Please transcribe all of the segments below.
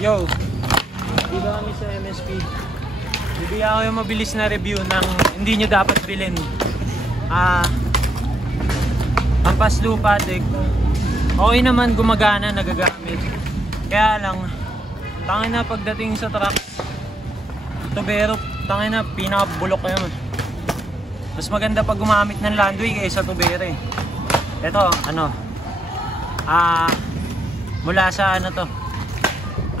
Yo, dito kami sa MSP. Bibigyan ko yung mabilis na review ng hindi nyo dapat bilhin. Hampas lupa deck. Okay naman, gumagana, nagagamit. Kaya lang, tangin na pagdating sa trucks, tubero, tangin na pinakabulok kayo. Mas maganda pag gumamit ng Landway kaysa tubero eh. Ito, mula sa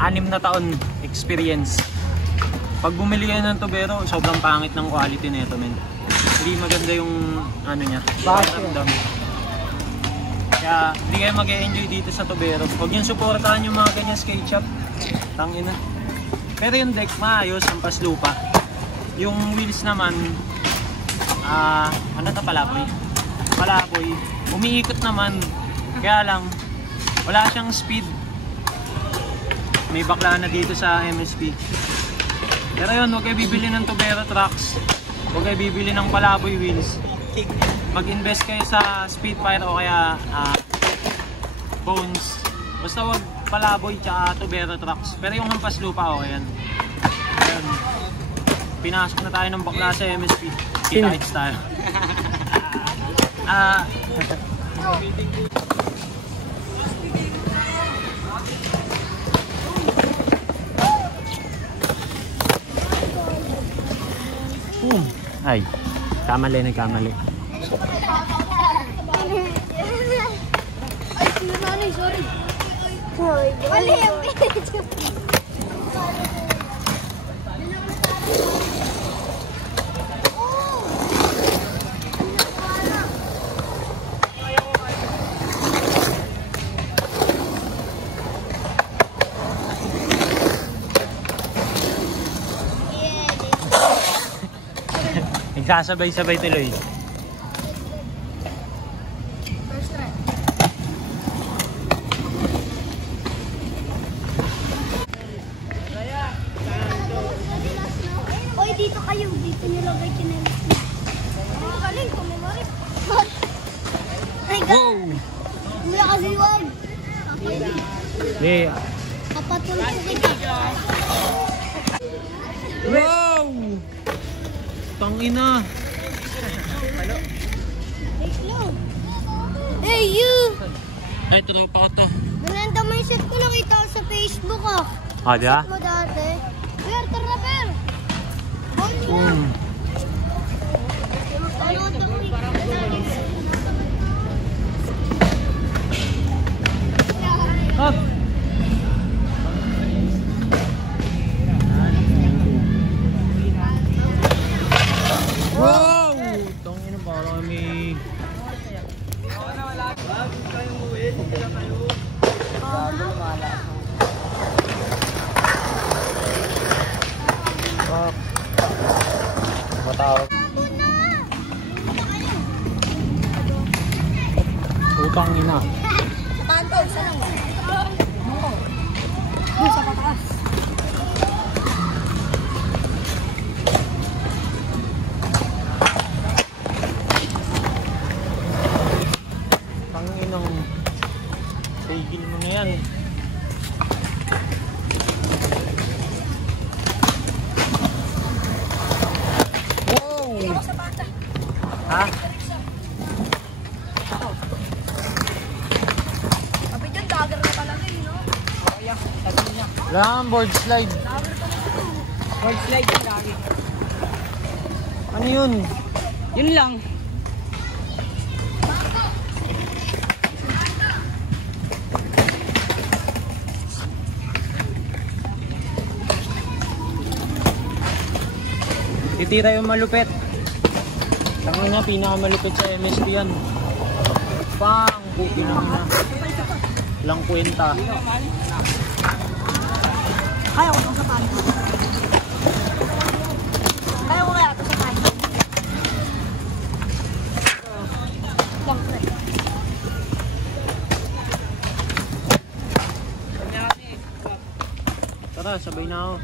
6 na taon experience. Pag bumili kayo ng tubero, sobrang pangit ng quality nito, men. Hindi maganda yung niya. Bakit? Kaya hindi kayo mag-e-enjoy dito sa tubero. Huwag yung supportahan yung mga ganyan skate shop. Tangina. Pero yung deck maayos, hampas lupa. Yung wheels naman, palaboy. Palaboy. Umiikot naman. Kaya lang, wala siyang speed. May bakla na dito sa MSP. Pero yun, huwag kayo bibili ng tubero trucks. Huwag kayo bibili ng palaboy wheels. Mag-invest kayo sa Speedfire o kaya Bones. Basta huwag palaboy tsaka tubero trucks. Pero yung hampas lupa, okay yan. Ayun. Pinasok na tayo ng bakla sa MSP. Kita-hits tayo. Ay, nagkamali. Ay, sorry. Mali yung video. Nagsasabay-sabay tuloy. Oy, dito kayo. Dito nilagay kinelis na. Ang galing, kumimari. Wow! Mula kasi wag. Yeah. Kapatulog kita. Wow! Tangina. Hey, you! Ay, tulong pa ko to. Gananda mo yung set ko, nakita ko sa Facebook ah. Diba? Set mo dati. Per, tara, per! Bon mo! Ano ito mo? Hop! Wow! Tangina, parang kami... Matawag. Utang ina. Panto, isa lang ba? Sa pataas. Tanginang tigil mo na yan. Ha? Sabi dyan, dagger na talaga eh, no? Kaya, sabi niya. Wala kang board slide. Board slide yung lagi. Ano yun? Yun lang. Titira yung malupit. Tangan na, pinakamalupit sa MSP yan. Pang, buti naman na. Lang kwenta. Kaya ko itong sapahan. Kaya ko kaya ito sapahan. Tara, sabay na ako.